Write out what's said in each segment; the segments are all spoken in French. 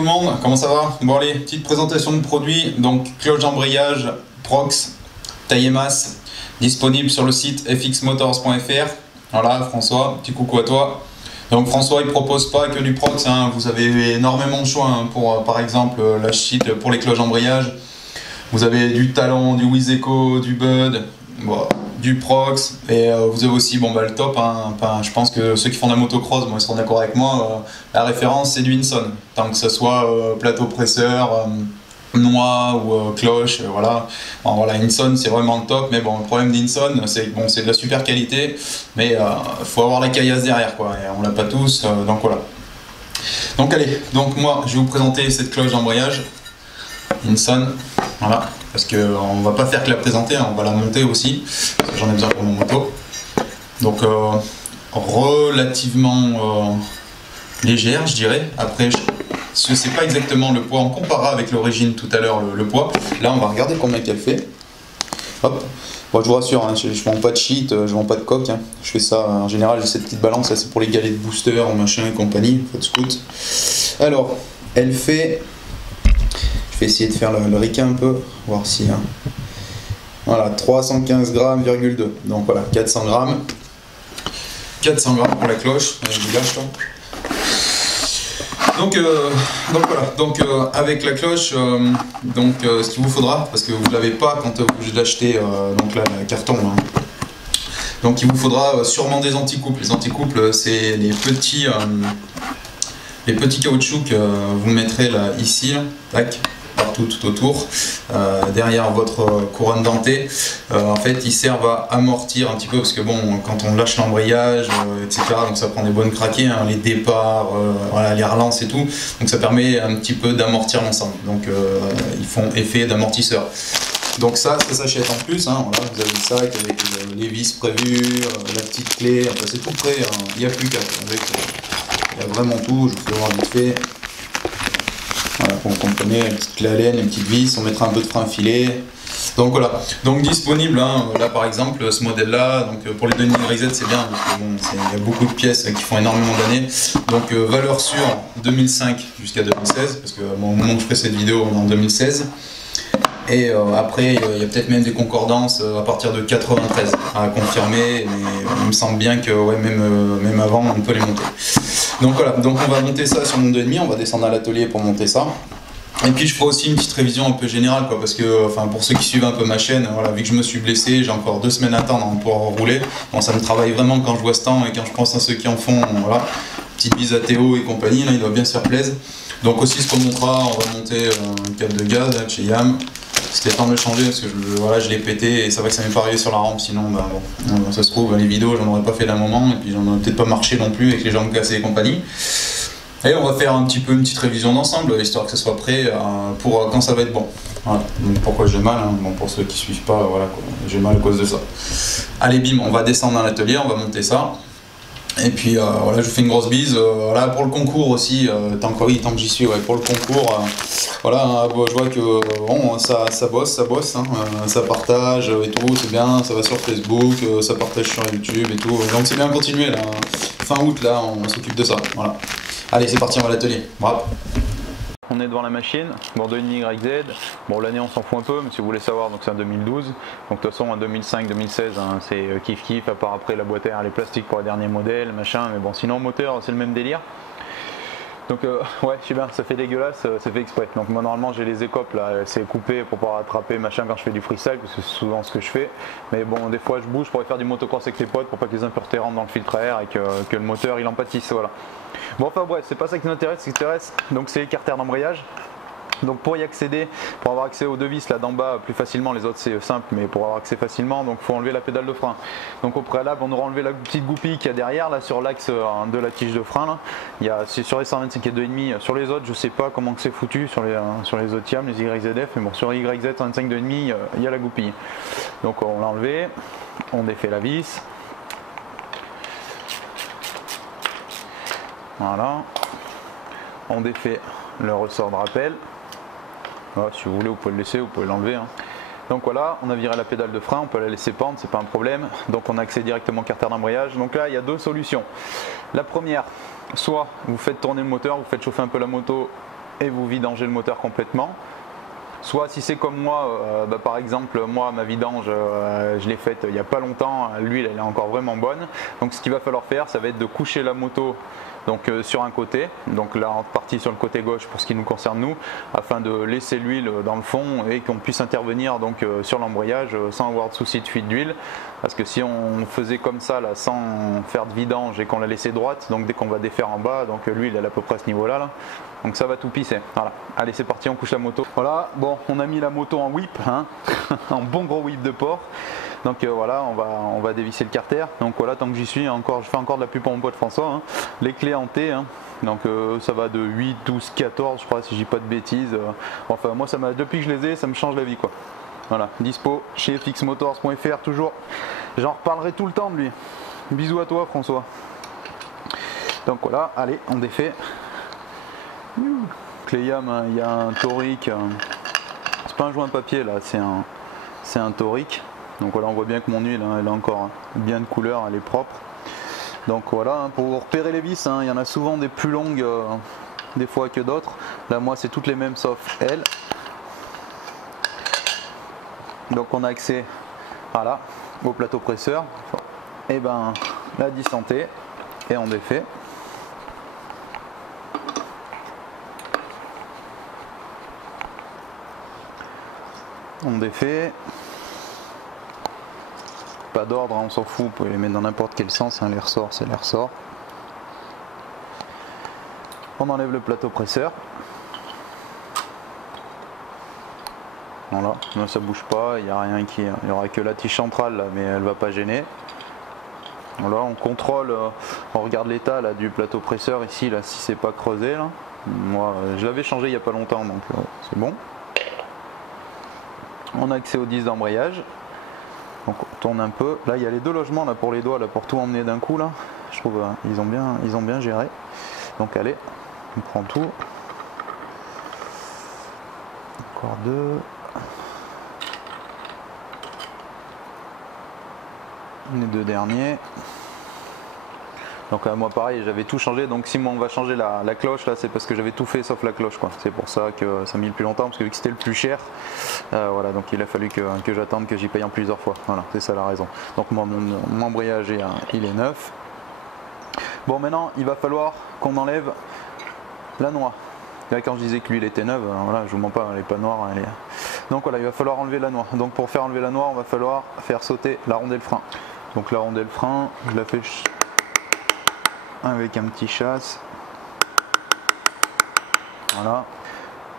tout le monde, comment ça va? Bon allez, petite présentation de produit, donc cloche d'embrayage Prox, taille et masse, disponible sur le site fxmotors.fr. Voilà François, petit coucou à toi. Donc François il propose pas que du Prox, hein. Vous avez énormément de choix hein, pour par exemple la sheet pour les cloches d'embrayage. Vous avez du Talon, du Wiseco, du Bud, bon, du Prox, et vous avez aussi le top, hein, je pense que ceux qui font de la motocross ils seront d'accord avec moi, la référence c'est du Hinson, tant que ce soit plateau presseur, noix ou cloche, voilà. Bon, voilà, Hinson c'est vraiment le top, mais bon, le problème d'Hinson c'est de la super qualité, mais faut avoir la caillasse derrière quoi, et on l'a pas tous, donc voilà. Donc allez, donc moi je vais vous présenter cette cloche d'embrayage Hinson, voilà, parce qu'on va pas faire que la présenter, hein, on va la monter aussi, parce que j'en ai besoin pour mon moto. Donc relativement légère je dirais, après je sais pas exactement le poids, on comparera avec l'origine tout à l'heure le poids. Là on va regarder combien qu'elle fait. Hop. Bon, je vous rassure, hein, je vends pas de sheet, je vends pas de coque, hein. Je fais ça en général, j'ai cette petite balance, ça c'est pour les galets de booster, machin et compagnie, pas de scout. Alors, elle fait, je vais essayer de faire le requin un peu, voir si, hein. Voilà, 315 grammes, donc voilà, 400 grammes. 400 grammes pour la cloche, je lâche là. Donc voilà, avec la cloche, ce qu'il vous faudra, parce que vous ne l'avez pas quand vous l'achetez, donc là, le carton, hein. Donc il vous faudra sûrement des anticouples. Les anticouples, c'est les petits caoutchoucs que vous mettrez là, ici, là, tac, partout tout autour, derrière votre couronne dentée. En fait ils servent à amortir un petit peu, parce que bon, quand on lâche l'embrayage, etc., donc ça prend des bonnes craquées, hein, les départs, voilà, les relances et tout, donc ça permet un petit peu d'amortir l'ensemble, donc ils font effet d'amortisseur. Donc ça s'achète en plus, hein, voilà, vous avez le sac avec les vis prévues, la petite clé, enfin, c'est tout prêt, hein, il n'y a plus qu'à, il y a vraiment tout, je vous fais voir vite fait. Voilà, vous comprenez, une petite clé à laine, une petite vis, on mettra un peu de frein filet. Donc voilà, donc disponible, hein, là par exemple, ce modèle là, donc pour les Denis YZ c'est bien, parce que bon, il y a beaucoup de pièces qui font énormément d'années. Donc valeur sûre 2005 jusqu'à 2016, parce que au moment où je fais cette vidéo on est en 2016. Et après il y a peut-être même des concordances à partir de 93 à confirmer, mais il me semble bien que ouais, même avant on peut les monter. Donc voilà, donc on va monter ça sur mon 2,5, on va descendre à l'atelier pour monter ça. Et puis je ferai aussi une petite révision un peu générale, quoi, parce que pour ceux qui suivent un peu ma chaîne, voilà, vu que je me suis blessé, j'ai encore 2 semaines à attendre pour pouvoir rouler. Bon, ça me travaille vraiment quand je vois ce temps et quand je pense à ceux qui en font, voilà. Petite bise à Théo et compagnie, là il doit bien se faire plaisir. Donc aussi ce qu'on montera, on va monter un câble de gaz là, de chez Yam. C'était temps de le changer parce que je l'ai pété et c'est vrai que ça m'est pas arrivé sur la rampe, sinon bon, ça se trouve les vidéos j'en aurais pas fait d'un moment et puis j'en aurais peut-être pas marché non plus avec les jambes cassées et compagnie. Et on va faire un petit peu une petite révision d'ensemble histoire que ce soit prêt pour quand ça va être bon. Voilà. Donc pourquoi j'ai mal, hein. Bon, pour ceux qui suivent pas, voilà, j'ai mal à cause de ça. Allez bim, on va descendre dans l'atelier, on va monter ça. Et puis voilà, je vous fais une grosse bise. Voilà, pour le concours aussi, tant que j'y suis, ouais, pour le concours, voilà, je vois que bon, ça bosse, hein, ça partage et tout, c'est bien, ça va sur Facebook, ça partage sur YouTube et tout, donc c'est bien de continuer là. Fin août là, on s'occupe de ça, voilà. Allez, c'est parti, on va à l'atelier, bravo. On est devant la machine, bon, Denis YZ, bon l'année on s'en fout un peu, mais si vous voulez savoir, donc c'est un 2012, donc de toute façon en 2005-2016 hein, c'est kiff, à part après la boîte à air, les plastiques pour les derniers modèles, machin, mais bon sinon moteur c'est le même délire. Donc ouais, je sais bien, ça fait dégueulasse, ça fait exprès. Donc moi normalement j'ai les écopes là, c'est coupé pour pouvoir attraper machin quand je fais du freestyle, parce que c'est souvent ce que je fais. Mais bon, des fois je bouge pour aller faire du motocross avec les potes, pour pas que les impuretés rentrent dans le filtre à air et que le moteur il en pâtisse, voilà. Bon enfin bref, c'est pas ça qui m'intéresse, ce qui m'intéresse, donc c'est les carters d'embrayage. Donc pour y accéder, pour avoir accès aux deux vis là d'en bas plus facilement, les autres c'est simple, mais pour avoir accès facilement, donc il faut enlever la pédale de frein. Donc au préalable on aura enlevé la petite goupille qu'il y a derrière, là sur l'axe de la tige de frein, là. Il y a, sur les 125 et 2,5, sur les autres je sais pas comment c'est foutu, sur les autres YAM, les YZF, mais bon sur les YZ 125 2,5 il y a la goupille. Donc on l'a enlevé, on défait la vis. Voilà, on défait le ressort de rappel. Voilà, si vous voulez vous pouvez le laisser, vous pouvez l'enlever, hein. Donc voilà, on a viré la pédale de frein, on peut la laisser pendre, c'est pas un problème. Donc on a accès directement au carter d'embrayage. Donc là il y a 2 solutions. La première, soit vous faites tourner le moteur, vous faites chauffer un peu la moto et vous vidangez le moteur complètement. Soit si c'est comme moi, par exemple moi ma vidange je l'ai faite il n'y a pas longtemps, l'huile elle est encore vraiment bonne. Donc ce qu'il va falloir faire, ça va être de coucher la moto donc, sur un côté, donc là en partie sur le côté gauche pour ce qui nous concerne nous, afin de laisser l'huile dans le fond et qu'on puisse intervenir donc, sur l'embrayage sans avoir de souci de fuite d'huile. Parce que si on faisait comme ça là, sans faire de vidange et qu'on la laissait droite, donc dès qu'on va défaire en bas, donc l'huile elle est à peu près à ce niveau là, donc ça va tout pisser. Voilà, allez c'est parti, on couche la moto. Voilà, bon on a mis la moto en whip, hein, en bon gros whip de porc. Donc voilà, on va dévisser le carter. Donc voilà, tant que j'y suis, je fais encore de la pub pour mon pote François. Hein. Les clés en T, hein. Donc ça va de 8, 12, 14, je crois, si je dis pas de bêtises. Enfin, moi, depuis que je les ai, ça me change la vie, quoi. Voilà, dispo chez fxmotors.fr, toujours. J'en reparlerai tout le temps de lui. Bisous à toi, François. Donc voilà, allez, on défait. Clé YAM, hein, il y a un torique. C'est pas un joint papier, là, c'est un torique. Donc voilà, on voit bien que mon huile, hein, elle a encore bien de couleur, elle est propre. Donc voilà, hein, pour repérer les vis, hein, il y en a souvent des plus longues des fois que d'autres. Là moi c'est toutes les mêmes sauf elle. Donc on a accès voilà, au plateau presseur. Et ben la distantée et on défait. On défait. Pas d'ordre, on s'en fout, vous pouvez les mettre dans n'importe quel sens, hein, les ressorts c'est les ressorts. On enlève le plateau presseur. Voilà, là, ça bouge pas, il n'y a rien il y aura que la tige centrale là, mais elle va pas gêner. Voilà, on contrôle, on regarde l'état là du plateau presseur ici là, si c'est pas creusé là. Moi je l'avais changé il y a pas longtemps donc c'est bon. On a accès aux 10 d'embrayage. Donc on tourne un peu. Là il y a les deux logements là pour les doigts là pour tout emmener d'un coup là. Je trouve ils ont bien géré. Donc allez, on prend tout. Encore deux. Les deux derniers. Donc moi pareil j'avais tout changé, donc si moi on va changer la cloche là c'est parce que j'avais tout fait sauf la cloche quoi. C'est pour ça que ça a mis le plus longtemps parce que vu que c'était le plus cher, voilà donc il a fallu que j'attende que j'y paye en plusieurs fois. Voilà c'est ça la raison. Donc moi mon embrayage il est neuf. Bon maintenant il va falloir qu'on enlève la noix. Là quand je disais que l'huile était neuve, voilà je vous mens pas, elle n'est pas noire. Elle est... Donc voilà il va falloir enlever la noix. Donc pour faire enlever la noix on va falloir faire sauter la rondelle frein. Donc la rondelle frein je la fais avec un petit chasse.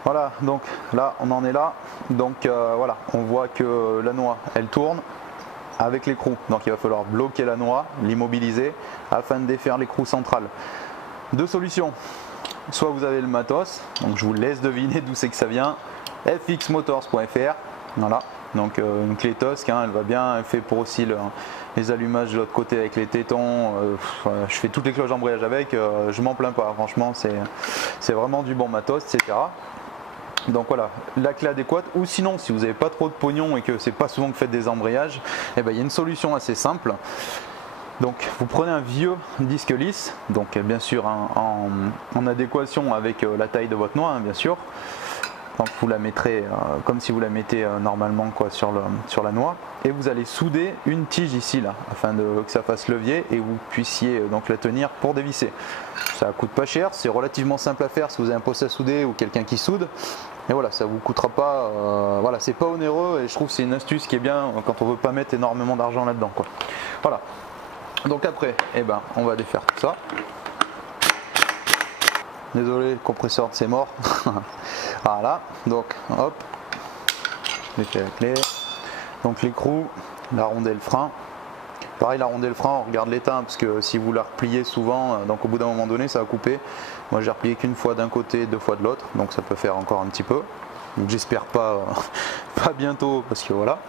Voilà donc là on en est là. Donc voilà on voit que la noix elle tourne avec l'écrou, donc il va falloir bloquer la noix, l'immobiliser afin de défaire l'écrou central. Deux solutions, soit vous avez le matos, donc je vous laisse deviner d'où c'est que ça vient, fxmotors.fr. Voilà donc une clé Tosc, hein, elle va bien, elle fait pour aussi les allumages de l'autre côté avec les tétons, je fais toutes les cloches d'embrayage avec, je m'en plains pas, franchement c'est vraiment du bon matos, etc. Donc voilà, la clé adéquate, ou sinon si vous n'avez pas trop de pognon et que c'est pas souvent que vous faites des embrayages, eh ben, il y a une solution assez simple. Donc vous prenez un vieux disque lisse, donc bien sûr en adéquation avec la taille de votre noix, hein, bien sûr. Donc vous la mettrez comme si vous la mettez normalement quoi, sur la noix, et vous allez souder une tige ici là afin que ça fasse levier et vous puissiez donc la tenir pour dévisser. Ça coûte pas cher, c'est relativement simple à faire si vous avez un poste à souder ou quelqu'un qui soude, et voilà ça vous coûtera pas, voilà c'est pas onéreux, et je trouve que c'est une astuce qui est bien quand on veut pas mettre énormément d'argent là dedans quoi. Voilà, donc après eh ben, on va défaire tout ça. Désolé, le compresseur c'est mort. Voilà, donc hop, j'ai la clé. Donc l'écrou, la rondelle frein. Pareil, la rondelle frein, on regarde l'état, parce que si vous la repliez souvent, donc au bout d'un moment donné, ça va couper. Moi j'ai replié qu'une fois d'un côté, 2 fois de l'autre, donc ça peut faire encore un petit peu. Donc j'espère pas, pas bientôt, parce que voilà.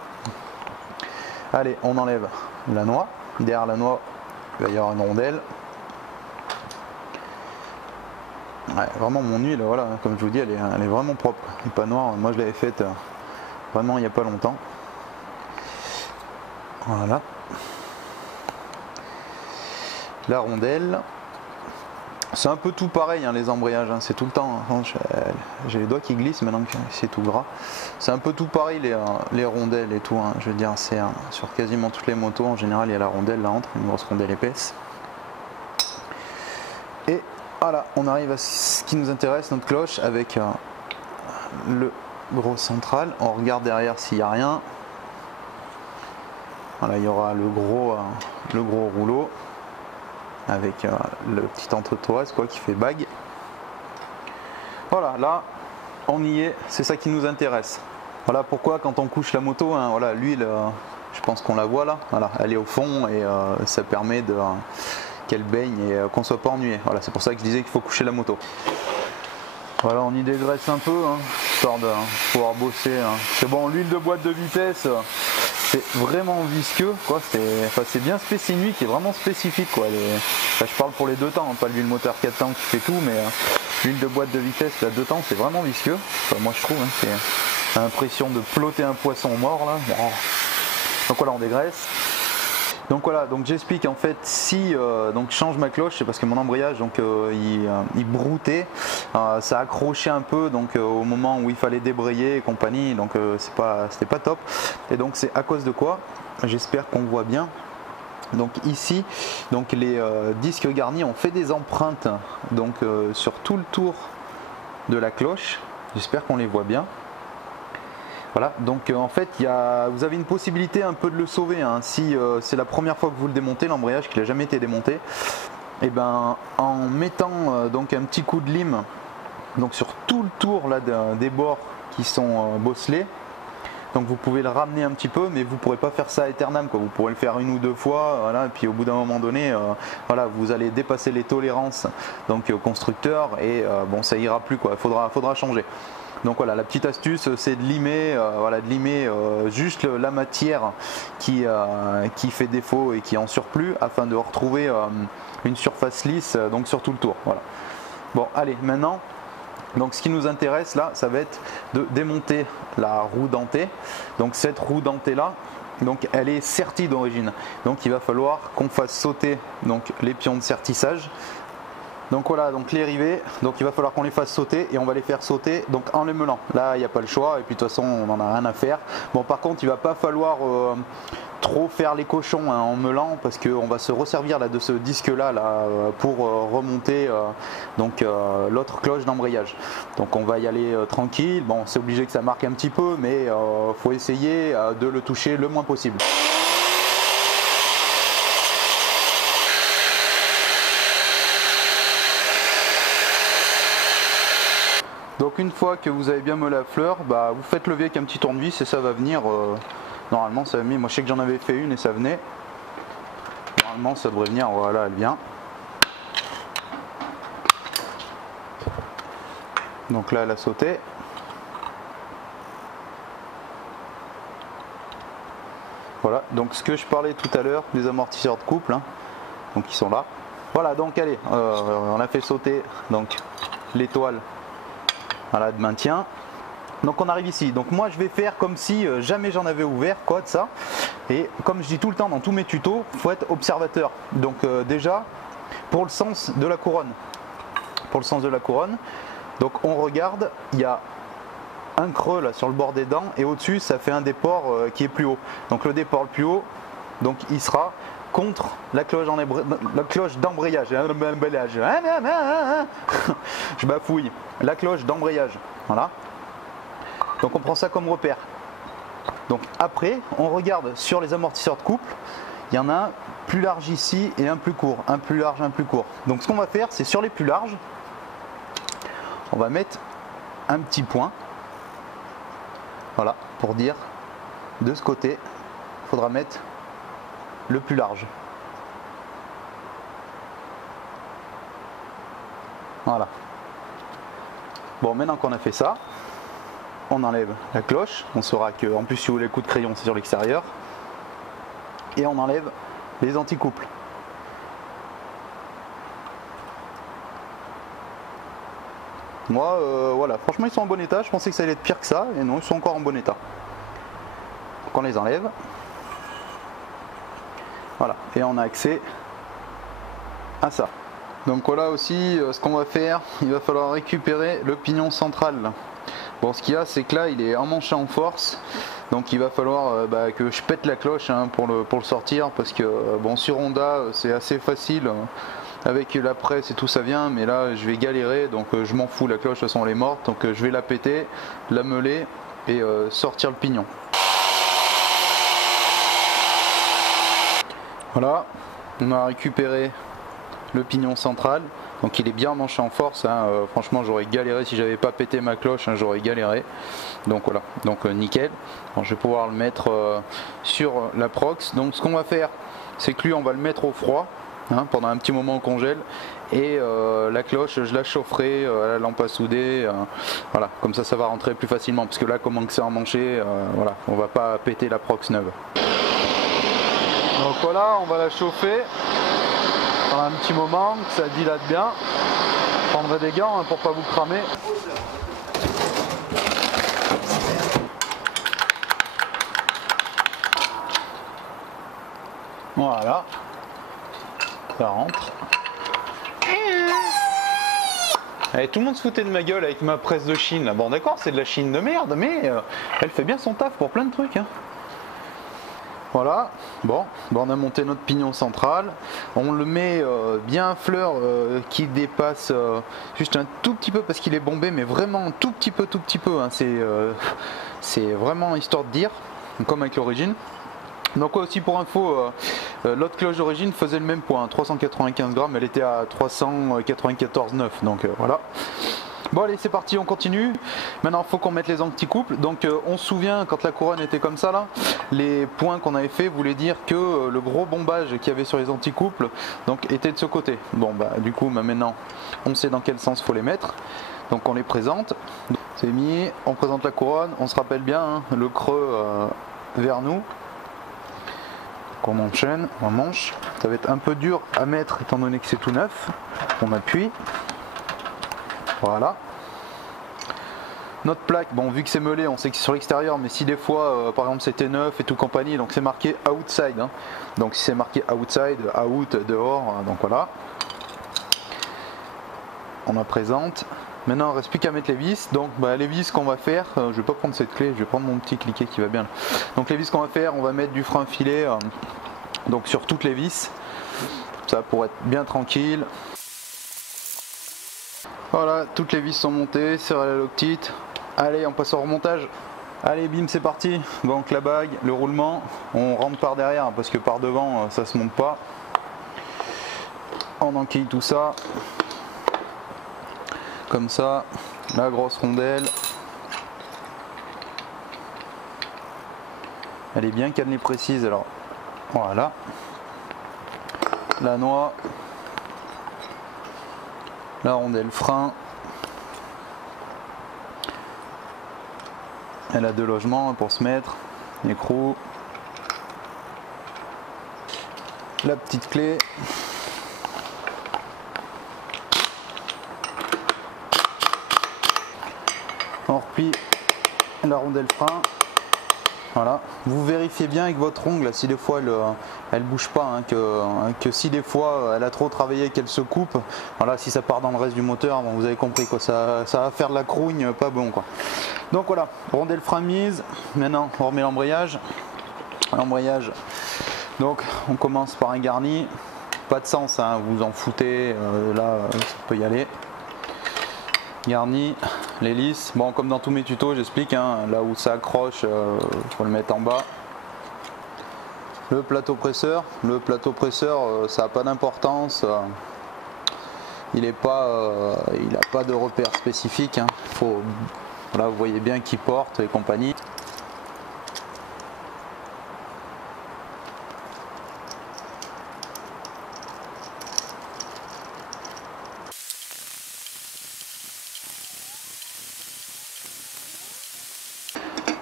Allez, on enlève la noix. Derrière la noix, il va y avoir une rondelle. Ouais, vraiment mon huile, voilà, comme je vous dis, elle est vraiment propre, elle n'est pas noire. Moi je l'avais faite vraiment il n'y a pas longtemps. Voilà. La rondelle. C'est un peu tout pareil, hein, les embrayages, hein, c'est tout le temps. Hein. J'ai les doigts qui glissent maintenant que c'est tout gras. C'est un peu tout pareil les rondelles et tout. Hein. Je veux dire, c'est sur quasiment toutes les motos en général, il y a la rondelle là entre, une grosse rondelle épaisse. Et voilà, on arrive à ce qui nous intéresse, notre cloche avec le gros central. On regarde derrière s'il n'y a rien. Voilà, il y aura le gros rouleau avec le petit entretoise quoi qui fait bague. Voilà, là on y est, c'est ça qui nous intéresse. Voilà pourquoi quand on couche la moto, hein, voilà, l'huile, je pense qu'on la voit là, voilà, elle est au fond et ça permet de qu'elle baigne et qu'on soit pas ennuyé. Voilà, c'est pour ça que je disais qu'il faut coucher la moto. Voilà, on y dégraisse un peu, hein, histoire de pouvoir bosser. Hein. C'est bon, l'huile de boîte de vitesse. C'est vraiment visqueux, quoi. C'est bien spécifique, qui est vraiment spécifique, quoi. Enfin, je parle pour les deux temps, hein, pas l'huile moteur 4 temps qui fait tout, mais l'huile de boîte de vitesse à 2 temps, c'est vraiment visqueux. Enfin, moi je trouve, hein, c'est l'impression de plotter un poisson mort là. Donc voilà, on dégraisse. Donc voilà, donc j'explique en fait si donc je change ma cloche, c'est parce que mon embrayage donc il broutait, ça accrochait un peu donc au moment où il fallait débrayer et compagnie, donc c'était pas top. Et donc c'est à cause de quoi? J'espère qu'on voit bien. Donc ici, donc les disques garnis ont fait des empreintes donc sur tout le tour de la cloche. J'espère qu'on les voit bien. Voilà, donc en fait vous avez une possibilité un peu de le sauver, hein. Si c'est la première fois que vous le démontez, l'embrayage qui n'a jamais été démonté, et ben en mettant donc un petit coup de lime donc sur tout le tour là, des bords qui sont bosselés, donc vous pouvez le ramener un petit peu, mais vous ne pourrez pas faire ça à éternam, quoi. Vous pourrez le faire 1 ou 2 fois, voilà, et puis au bout d'un moment donné, voilà, vous allez dépasser les tolérances donc constructeur et bon ça ira plus, quoi. Faudra changer. Donc voilà, la petite astuce c'est de limer, juste la matière qui fait défaut et qui est en surplus afin de retrouver une surface lisse donc sur tout le tour. Voilà. Bon allez, maintenant donc ce qui nous intéresse là, ça va être de démonter la roue dentée. Donc cette roue dentée là, donc elle est sertie d'origine. Donc il va falloir qu'on fasse sauter donc les pions de sertissage. Donc voilà, donc les rivets, donc il va falloir qu'on les fasse sauter et on va les faire sauter donc en les meulant. Là il n'y a pas le choix et puis de toute façon on n'en a rien à faire. Bon par contre il va pas falloir trop faire les cochons, hein, en meulant, parce qu'on va se resservir là, de ce disque là, pour remonter donc l'autre cloche d'embrayage. Donc on va y aller tranquille. Bon c'est obligé que ça marque un petit peu, mais faut essayer de le toucher le moins possible. Donc une fois que vous avez bien meulé la fleur, bah, vous faites lever avec un petit tournevis et ça va venir, normalement ça va venir, moi je sais que j'en avais fait une et ça venait, normalement ça devrait venir, voilà elle vient. Donc là elle a sauté. Voilà, donc ce que je parlais tout à l'heure, des amortisseurs de couple, hein, donc ils sont là. Voilà, donc allez, on a fait sauter donc l'étoile. Voilà, de maintien. Donc on arrive ici. Donc moi je vais faire comme si jamais j'en avais ouvert quoi de ça. Et comme je dis tout le temps dans tous mes tutos, il faut être observateur. Donc déjà pour le sens de la couronne. Pour le sens de la couronne. Donc on regarde, il y a un creux là sur le bord des dents et au-dessus ça fait un déport qui est plus haut. Donc le déport le plus haut, donc il sera contre la cloche d'embrayage. Je bafouille. La cloche d'embrayage. Voilà. Donc on prend ça comme repère. Donc après, on regarde sur les amortisseurs de couple. Il y en a un plus large ici et un plus court. Un plus large, un plus court. Donc ce qu'on va faire, c'est sur les plus larges, on va mettre un petit point. Voilà, pour dire de ce côté, il faudra mettre le plus large. Voilà. Bon, maintenant qu'on a fait ça, on enlève la cloche. On saura que, en plus, si vous voulez le coup de crayon, c'est sur l'extérieur. Et on enlève les anticouples. Moi, voilà, franchement, ils sont en bon état. Je pensais que ça allait être pire que ça, et non, ils sont encore en bon état. Donc on les enlève. Voilà, et on a accès à ça. Donc voilà aussi ce qu'on va faire, il va falloir récupérer le pignon central là. Bon, ce qu'il y a, c'est que là il est emmanché en force, donc il va falloir que je pète la cloche hein, pour le sortir, parce que bon, sur Honda c'est assez facile, avec la presse et tout ça vient, mais là je vais galérer, donc je m'en fous, la cloche de toute façon elle est morte, donc je vais la péter, la meuler et sortir le pignon. Voilà, on a récupéré le pignon central, donc il est bien emmanché en force hein. Franchement j'aurais galéré si j'avais pas pété ma cloche hein, j'aurais galéré, donc voilà, donc nickel. Alors, je vais pouvoir le mettre sur la Prox. Donc ce qu'on va faire, c'est que lui on va le mettre au froid hein, pendant un petit moment au congèle, et la cloche je la chaufferai à la lampe à souder, voilà, comme ça va rentrer plus facilement, parce que là comment que c'est emmanché, voilà, on va pas péter la Prox neuve. Donc voilà, on va la chauffer pendant un petit moment, que ça dilate bien. Je prendrai des gants hein, pour pas vous cramer. Voilà, ça rentre. Allez, tout le monde se foutait de ma gueule avec ma presse de Chine. Bon d'accord, c'est de la Chine de merde, mais elle fait bien son taf pour plein de trucs hein. Voilà, bon, on a monté notre pignon central, on le met bien à fleur qui dépasse juste un tout petit peu parce qu'il est bombé, mais vraiment un tout petit peu hein. C'est vraiment histoire de dire, comme avec l'origine. Donc aussi pour info, l'autre cloche d'origine faisait le même poids, hein, 395 grammes, elle était à 394,9, donc voilà. Bon allez, c'est parti, on continue. Maintenant il faut qu'on mette les anticouples. Donc on se souvient quand la couronne était comme ça là, les points qu'on avait fait voulaient dire que le gros bombage qu'il y avait sur les anticouples donc était de ce côté. Bon bah du coup maintenant on sait dans quel sens faut les mettre. Donc on les présente. C'est mis, on présente la couronne, on se rappelle bien hein, le creux vers nous. Donc on enchaîne, on manche. Ça va être un peu dur à mettre étant donné que c'est tout neuf. On appuie. Voilà. Notre plaque, bon vu que c'est meulé, on sait que c'est sur l'extérieur, mais si des fois, par exemple c'était neuf et tout compagnie, donc c'est marqué outside. Hein. Donc si c'est marqué outside, out, dehors, donc voilà. On la présente. Maintenant il ne reste plus qu'à mettre les vis. Donc les vis qu'on va faire, je vais pas prendre cette clé, je vais prendre mon petit cliquet qui va bien. Donc les vis qu'on va faire, on va mettre du frein filet donc sur toutes les vis. Ça pour être bien tranquille. Voilà, toutes les vis sont montées, serré la loctite. Allez, on passe au remontage. Allez, bim, c'est parti. Donc la bague, le roulement, on rentre par derrière parce que par devant, ça se monte pas. On enquille tout ça. Comme ça, la grosse rondelle. Elle est bien cannelée précise, alors voilà. La noix. La rondelle frein, elle a deux logements pour se mettre, l'écrou, la petite clé, on replie la rondelle frein. Voilà, vous vérifiez bien avec votre ongle si des fois elle bouge pas, hein, que si des fois elle a trop travaillé qu'elle se coupe, voilà, si ça part dans le reste du moteur, bon, vous avez compris quoi, ça va faire de la crougne, pas bon quoi. Donc voilà, rondelle frein mise, maintenant on remet l'embrayage. Donc on commence par un garni, pas de sens, hein, vous en foutez, là ça peut y aller. Garni, l'hélice, bon comme dans tous mes tutos j'explique, hein, là où ça accroche, faut le mettre en bas. Le plateau presseur, ça n'a pas d'importance, il n'a pas de repère spécifique, hein. Voilà, vous voyez bien qu'il porte et compagnie.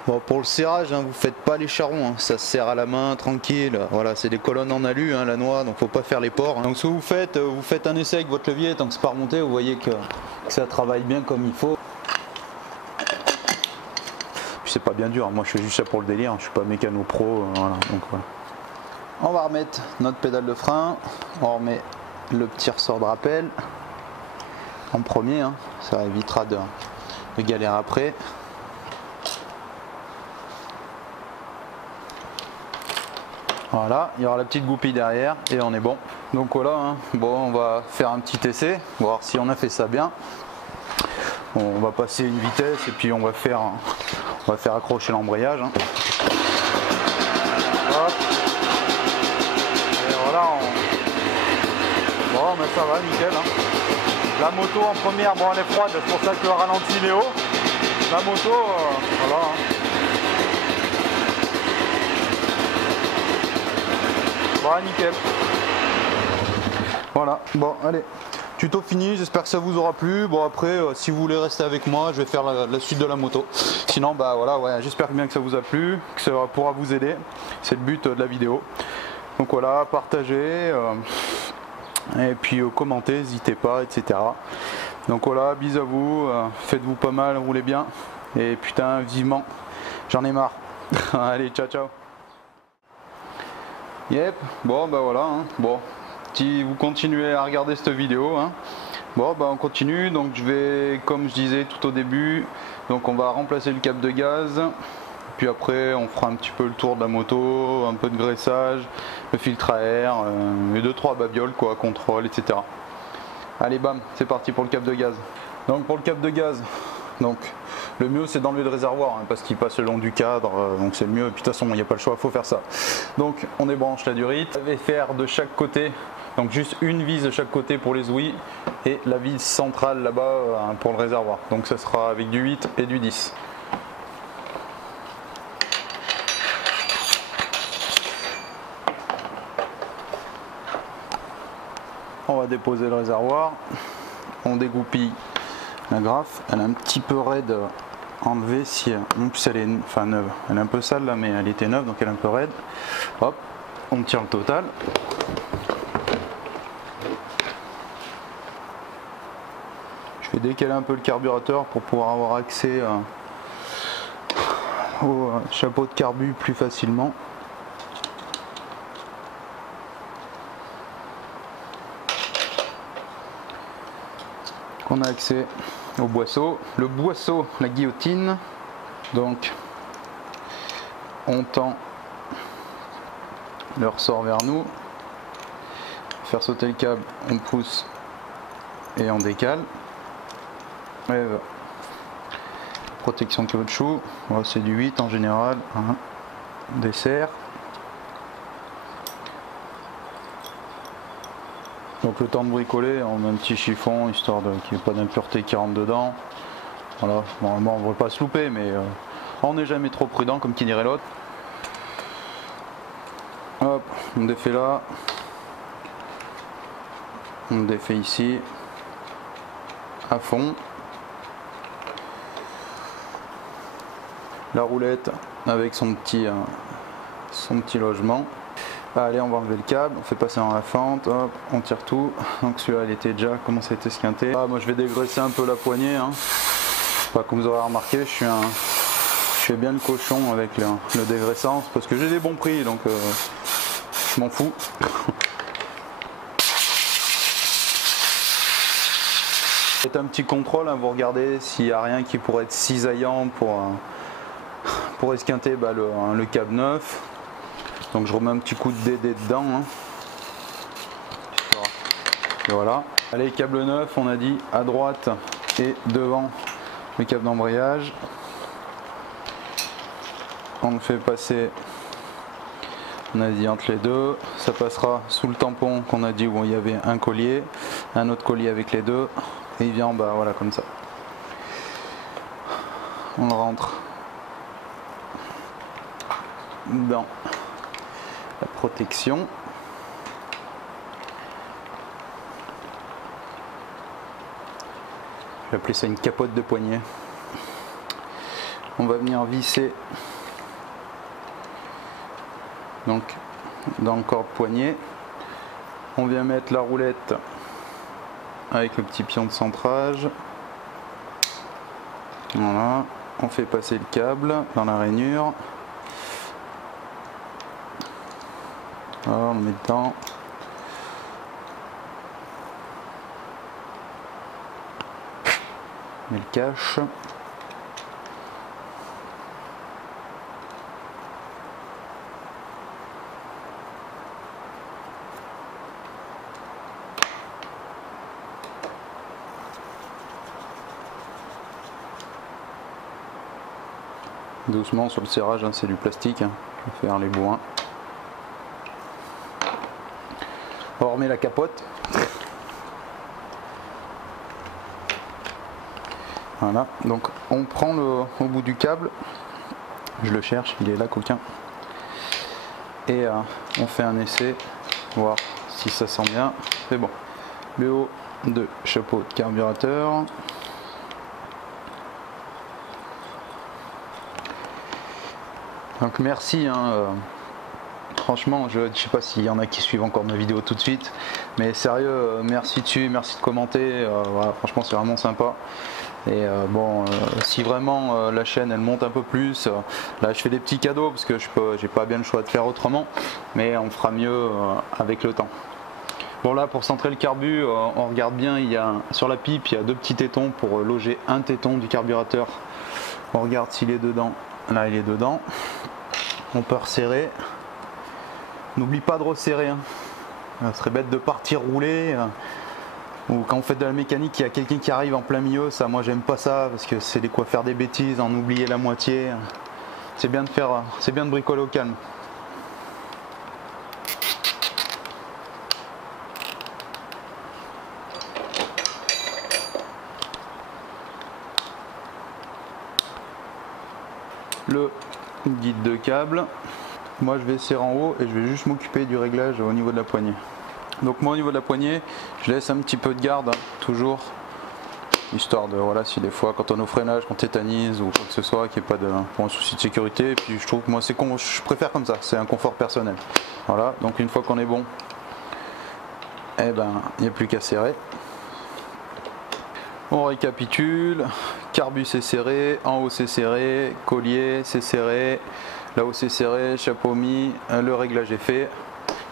Bon, pour le serrage, hein, vous faites pas les charrons, hein, ça se serre à la main tranquille. Voilà, c'est des colonnes en alu, hein, la noix, donc faut pas faire les pores. Hein. Donc ce que vous faites un essai avec votre levier, tant que c'est pas remonté, vous voyez que ça travaille bien comme il faut. Puis c'est pas bien dur, hein. Moi je fais juste ça pour le délire, hein. Je suis pas mécano pro, voilà, donc voilà. On va remettre notre pédale de frein, on remet le petit ressort de rappel en premier, hein. Ça évitera de galérer après. Voilà, il y aura la petite goupille derrière et on est bon. Donc voilà, hein. Bon, on va faire un petit essai, voir si on a fait ça bien. On va passer une vitesse et puis on va faire accrocher l'embrayage, hein. Hop. Et voilà, bon, mais ça va, nickel, hein. La moto en première, bon, elle est froide, c'est pour ça que le ralenti il est haut. La moto, voilà, hein. Voilà, nickel. Voilà, bon, allez. Tuto fini, j'espère que ça vous aura plu. Bon, après, si vous voulez rester avec moi, je vais faire la suite de la moto. Sinon, bah voilà, ouais, j'espère bien que ça vous a plu, que ça pourra vous aider. C'est le but de la vidéo. Donc voilà, partagez, et puis commentez, n'hésitez pas, etc. Donc voilà, bisous à vous, faites-vous pas mal, roulez bien. Et putain, vivement, j'en ai marre. Allez, ciao, ciao. Yep, bon, bah voilà, hein. Bon. Si vous continuez à regarder cette vidéo, hein. Bon bah on continue, donc je vais, comme je disais tout au début, donc on va remplacer le câble de gaz, puis après on fera un petit peu le tour de la moto, un peu de graissage, le filtre à air, et 2-3 babioles quoi, contrôle, etc. Allez bam, c'est parti pour le câble de gaz. Donc pour le câble de gaz, donc le mieux c'est d'enlever le réservoir, hein, parce qu'il passe le long du cadre, donc c'est le mieux, et puis de toute façon il n'y a pas le choix, il faut faire ça. Donc on débranche la durite, je vais faire de chaque côté. Donc juste une vis de chaque côté pour les ouïes et la vis centrale là-bas pour le réservoir. Donc ça sera avec du 8 et du 10. On va déposer le réservoir. On dégoupille la graffe. Elle est un petit peu raide enlevée si en plus elle est neuve. Elle est un peu sale là, mais elle était neuve donc elle est un peu raide. Hop, on tire le total. Je vais décaler un peu le carburateur pour pouvoir avoir accès au chapeau de carbu plus facilement. On a accès au boisseau. Le boisseau, la guillotine. Donc on tend le ressort vers nous. Faire sauter le câble, on pousse et on décale. Protection de caoutchouc, c'est du 8 en général, hein. Dessert. Donc le temps de bricoler, on met un petit chiffon histoire qu'il n'y ait pas d'impureté qui rentre dedans. Voilà, normalement on ne devrait pas se louper, mais on n'est jamais trop prudent comme qui dirait l'autre. Hop, on défait là, on défait ici, à fond. La roulette avec son petit logement. Allez, on va enlever le câble, on fait passer dans la fente, hop, on tire tout. Donc celui-là il était déjà commencé à être esquinté. Moi je vais dégraisser un peu la poignée, hein. Comme vous aurez remarqué, je fais bien le cochon avec le dégraissant parce que j'ai des bons prix, donc je m'en fous. Faites un petit contrôle, hein, vous regardez s'il n'y a rien qui pourrait être cisaillant pour esquinter le câble neuf. Donc je remets un petit coup de DD dedans, hein. Et voilà. Allez, câble neuf, on a dit à droite et devant le câble d'embrayage. On le fait passer, on a dit entre les deux. Ça passera sous le tampon qu'on a dit où il y avait un collier, un autre collier avec les deux. Et il vient en bas, voilà, comme ça. On le rentre dans la protection. Je vais appeler ça une capote de poignet. On va venir visser donc dans le corps de poignet. On vient mettre la roulette avec le petit pion de centrage. Voilà, on fait passer le câble dans la rainure. Voilà, on le met dedans. met le cache. Doucement sur le serrage, hein, c'est du plastique, hein. Je vais faire les bourrins. On remet la capote. Voilà, donc on prend au bout du câble, je le cherche, il est là coquin, et on fait un essai, voir si ça sent bien, c'est bon. Le haut de chapeau de carburateur. Donc merci, hein, franchement je ne sais pas s'il y en a qui suivent encore ma vidéo tout de suite, mais sérieux, merci dessus, merci de commenter, voilà, franchement c'est vraiment sympa. Et bon, si vraiment la chaîne elle monte un peu plus, là je fais des petits cadeaux parce que j'ai pas bien le choix de faire autrement, mais on fera mieux avec le temps. Bon là pour centrer le carbu, on regarde bien, il y a sur la pipe il y a deux petits tétons pour loger un téton du carburateur. On regarde s'il est dedans, là il est dedans. On peut resserrer. N'oublie pas de resserrer, hein. Ça serait bête de partir rouler. Ou quand vous faites de la mécanique, il y a quelqu'un qui arrive en plein milieu, ça moi j'aime pas ça parce que c'est des quoi faire des bêtises, en oublier la moitié. C'est bien de bricoler au calme. Le guide de câble, moi je vais serrer en haut et je vais juste m'occuper du réglage au niveau de la poignée. Donc moi au niveau de la poignée, je laisse un petit peu de garde, hein, toujours, histoire de, voilà, si des fois quand on est au freinage, qu'on tétanise ou quoi que ce soit, qu'il n'y ait pas de pour un souci de sécurité. Et puis je trouve que moi je préfère comme ça, c'est un confort personnel. Voilà, donc une fois qu'on est bon, eh ben il n'y a plus qu'à serrer. On récapitule, carbu c'est serré, en haut c'est serré, collier c'est serré, là-haut c'est serré, chapeau mis, le réglage est fait.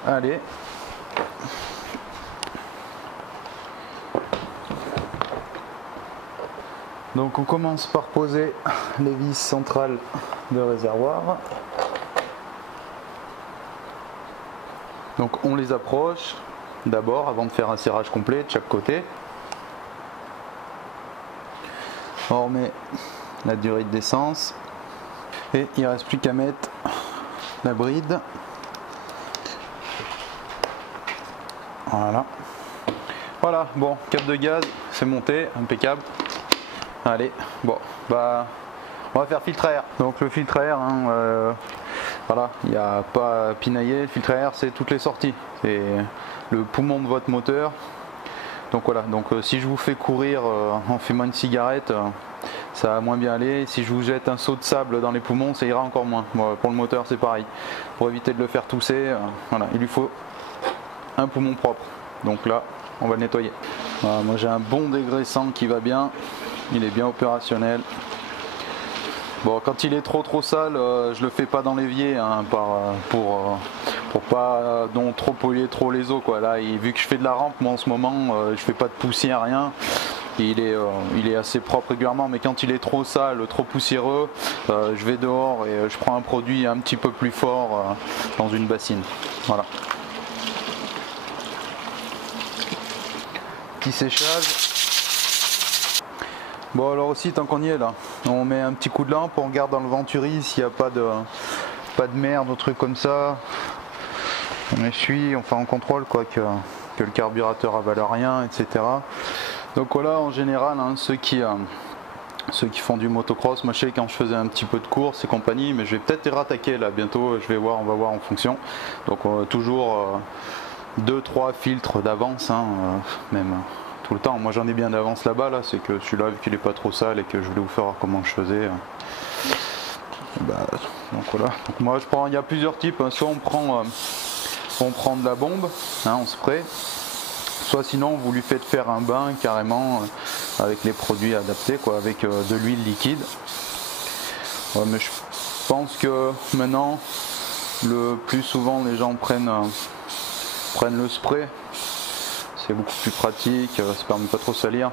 Allez. Donc on commence par poser les vis centrales de réservoir. Donc on les approche d'abord avant de faire un serrage complet de chaque côté. On remet la durée de décence et il ne reste plus qu'à mettre la bride. Voilà, bon, cap de gaz, c'est monté, impeccable. Allez, bon, bah, on va faire filtre à air. Donc le filtre à air, hein, voilà, il n'y a pas à pinailler. Le filtre à air, c'est toutes les sorties. C'est le poumon de votre moteur. Donc voilà, donc si je vous fais courir en fumant une cigarette, ça va moins bien aller. Si je vous jette un seau de sable dans les poumons, ça ira encore moins. Bon, pour le moteur, c'est pareil. Pour éviter de le faire tousser, voilà, il lui faut un poumon propre. Donc là, on va le nettoyer. Voilà, moi j'ai un bon dégraissant qui va bien. Il est bien opérationnel. Bon, quand il est trop sale, je le fais pas dans l'évier, hein, pour pas trop polluer trop les eaux, quoi. Là, vu que je fais de la rampe, moi en ce moment, je fais pas de poussière, rien. Il est assez propre régulièrement, mais quand il est trop sale, trop poussiéreux, je vais dehors et je prends un produit un petit peu plus fort dans une bassine. Voilà. Petit séchage. Bon, alors aussi, tant qu'on y est là, on met un petit coup de lampe, on regarde dans le venturi s'il n'y a pas de merde ou truc comme ça. On essuie, enfin on contrôle quoi, que le carburateur avale rien, etc. Donc voilà, en général, hein, ceux qui font du motocross, moi je sais quand je faisais un petit peu de course et compagnie, mais je vais peut-être les rattaquer là bientôt, on va voir en fonction. Donc toujours 2-3 filtres d'avance, hein, même tout le temps. Moi j'en ai bien d'avance là-bas, là, c'est que celui-là, vu qu'il est pas trop sale et que je voulais vous faire voir comment je faisais. Donc voilà. Donc moi je prends, il y a plusieurs types, hein. Soit on prend de la bombe, hein, en spray, soit sinon vous lui faites faire un bain carrément avec les produits adaptés, quoi, avec de l'huile liquide. Ouais, mais je pense que maintenant le plus souvent les gens prennent le spray. C'est beaucoup plus pratique, ça permet pas trop salir.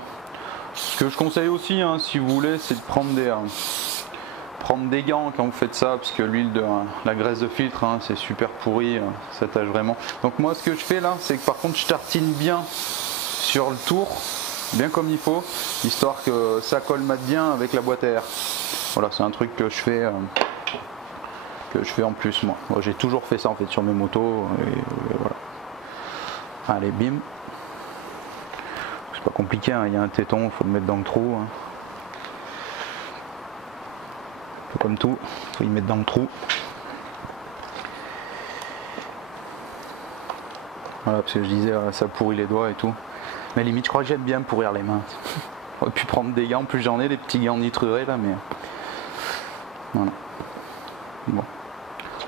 Ce que je conseille aussi, hein, si vous voulez, c'est de prendre des gants quand vous faites ça, parce que l'huile de la graisse de filtre, hein, c'est super pourri, ça tâche vraiment. Donc moi, ce que je fais là, c'est que par contre, je tartine bien sur le tour, bien comme il faut, histoire que ça colmate bien avec la boîte à air. Voilà, c'est un truc que je fais en plus moi. Moi j'ai toujours fait ça en fait sur mes motos et voilà. Allez, bim. C'est pas compliqué, hein. Il y a un téton, il faut le mettre dans le trou. Hein. Comme tout, il faut y mettre dans le trou. Voilà, parce que je disais, ça pourrit les doigts et tout. Mais limite, je crois que j'aime bien pourrir les mains. On aurait pu prendre des gants, en plus j'en ai, des petits gants nitrurés là, mais voilà. Bon,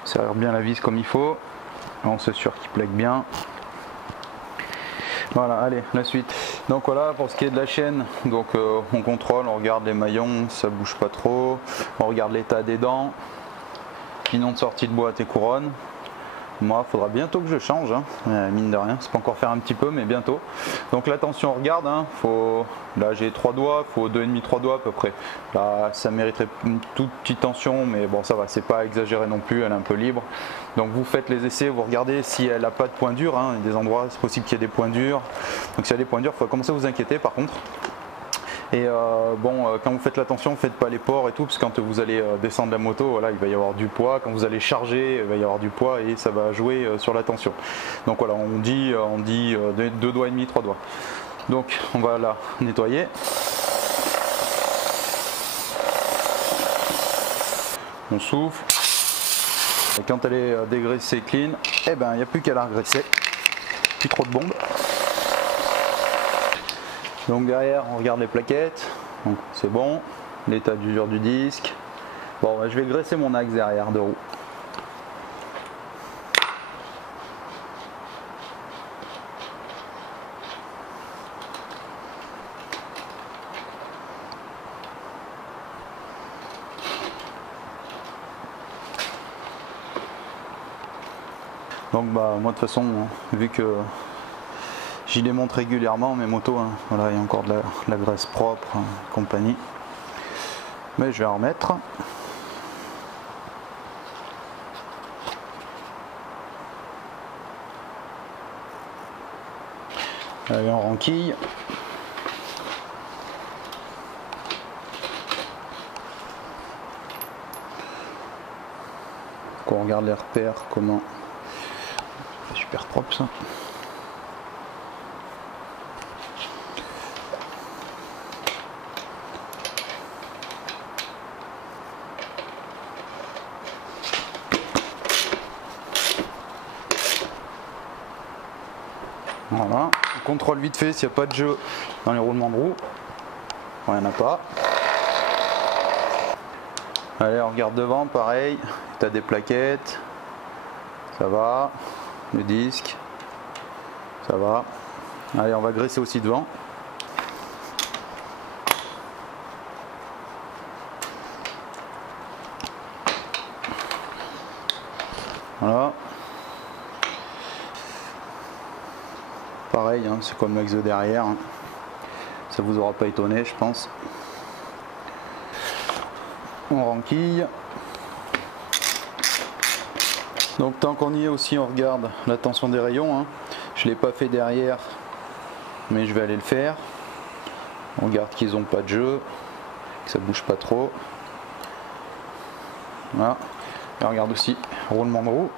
serre bien la vis comme il faut. On s'assure qu'il plaque bien. Voilà, allez, la suite. Donc voilà, pour ce qui est de la chaîne, donc on contrôle, on regarde les maillons, ça bouge pas trop. On regarde l'état des dents, pignon de sortie de boîte et couronne. Moi, il faudra bientôt que je change, hein. Mine de rien, c'est pas encore faire un petit peu, mais bientôt. Donc là, attention, on regarde, hein. Là j'ai 3 doigts, il faut 2,5 3 doigts à peu près. Là, ça mériterait une toute petite tension, mais bon, ça va, c'est pas exagéré non plus, elle est un peu libre. Donc vous faites les essais, vous regardez si elle n'a pas de points durs, hein. Il y a des endroits, c'est possible qu'il y ait des points durs. Donc s'il y a des points durs, il faut commencer à vous inquiéter par contre. Et quand vous faites l'attention, faites pas les ports et tout, parce que quand vous allez descendre la moto, voilà, il va y avoir du poids. Quand vous allez charger, il va y avoir du poids et ça va jouer sur la tension. Donc voilà, on dit 2 doigts et demi, 3 doigts. Donc on va la nettoyer. On souffle. Et quand elle est dégraissée clean, eh ben il n'y a plus qu'à la regraisser. Plus trop de bombes. Donc derrière on regarde les plaquettes, c'est bon, l'état d'usure du disque. Bon, bah, je vais graisser mon axe derrière de roue. Donc bah moi de toute façon, vu que j'y les monte régulièrement mes motos, hein. Voilà, il y a encore de la graisse propre, hein, compagnie. Mais je vais en remettre. Allez, on renquille. Donc on regarde les repères, comment. C'est super propre ça. Voilà, on contrôle vite fait s'il n'y a pas de jeu dans les roulements de roue. Bon, il n'y en a pas. Allez, on regarde devant, pareil, tu as des plaquettes, ça va, le disque, ça va. Allez, on va graisser aussi devant. Voilà. Pareil, hein, c'est comme l'axe de derrière, hein. Ça vous aura pas étonné, je pense. On renquille. Donc tant qu'on y est aussi, on regarde la tension des rayons, hein. Je ne l'ai pas fait derrière, mais je vais aller le faire. On regarde qu'ils n'ont pas de jeu, que ça bouge pas trop. Voilà. Et on regarde aussi roulement de roue.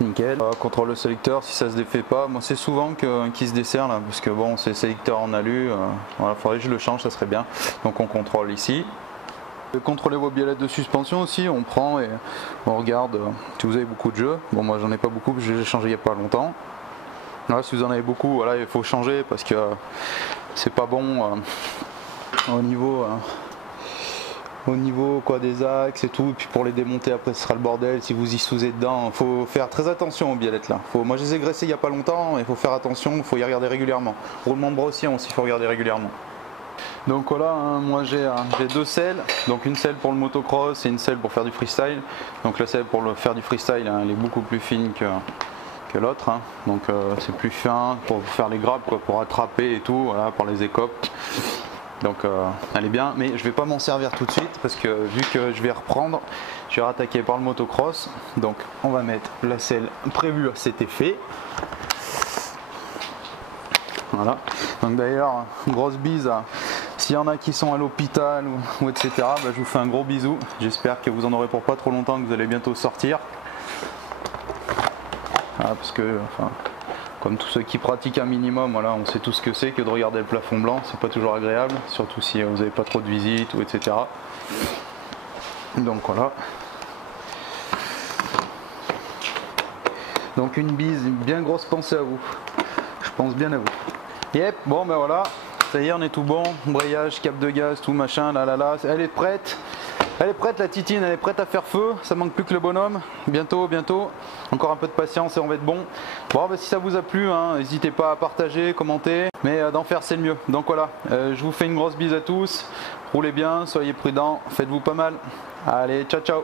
Nickel. Contrôle le sélecteur, si ça se défait pas, moi c'est souvent qu'il se desserre là, parce que bon, c'est sélecteur en alu, voilà, faudrait que je le change, ça serait bien. Donc on contrôle ici. Contrôlez vos biellettes de suspension aussi, on prend et on regarde si vous avez beaucoup de jeux. Bon, moi j'en ai pas beaucoup, je les ai changés il n'y a pas longtemps. Là, si vous en avez beaucoup, voilà, il faut changer parce que c'est pas bon au niveau quoi, des axes et tout, et puis pour les démonter après ce sera le bordel si vous y sousez dedans. Il faut faire très attention aux biellettes là. Moi je les ai graissées il n'y a pas longtemps, il faut faire attention, il faut y regarder régulièrement. Roulement de bras aussi, il faut regarder régulièrement. Donc voilà, hein, moi j'ai 2 selles, donc une selle pour le motocross et une selle pour faire du freestyle. Donc la selle pour faire du freestyle, hein, elle est beaucoup plus fine que l'autre, hein. Donc c'est plus fin pour faire les grappes, quoi, pour attraper et tout, voilà, pour les écopes. Donc elle est bien, mais je vais pas m'en servir tout de suite parce que vu que je vais reprendre, je vais rattaquer par le motocross. Donc on va mettre la selle prévue à cet effet. Voilà. Donc d'ailleurs, grosse bise à s'il y en a qui sont à l'hôpital ou etc. Bah, je vous fais un gros bisou. J'espère que vous en aurez pour pas trop longtemps, que vous allez bientôt sortir. Voilà, parce que enfin, comme tous ceux qui pratiquent un minimum, voilà, on sait tout ce que c'est que de regarder le plafond blanc, c'est pas toujours agréable, surtout si vous n'avez pas trop de visites ou etc. Donc voilà. Donc une bise, une bien grosse pensée à vous. Je pense bien à vous. Yep, bon ben voilà, ça y est, on est tout bon. Embrayage, cap de gaz, tout machin, là là là, elle est prête. Elle est prête, la titine, elle est prête à faire feu. Ça manque plus que le bonhomme. Bientôt, bientôt. Encore un peu de patience et on va être bon. Bon, bah, si ça vous a plu, hein, n'hésitez pas à partager, commenter. Mais d'en faire, c'est le mieux. Donc voilà, je vous fais une grosse bise à tous. Roulez bien, soyez prudents, faites-vous pas mal. Allez, ciao, ciao.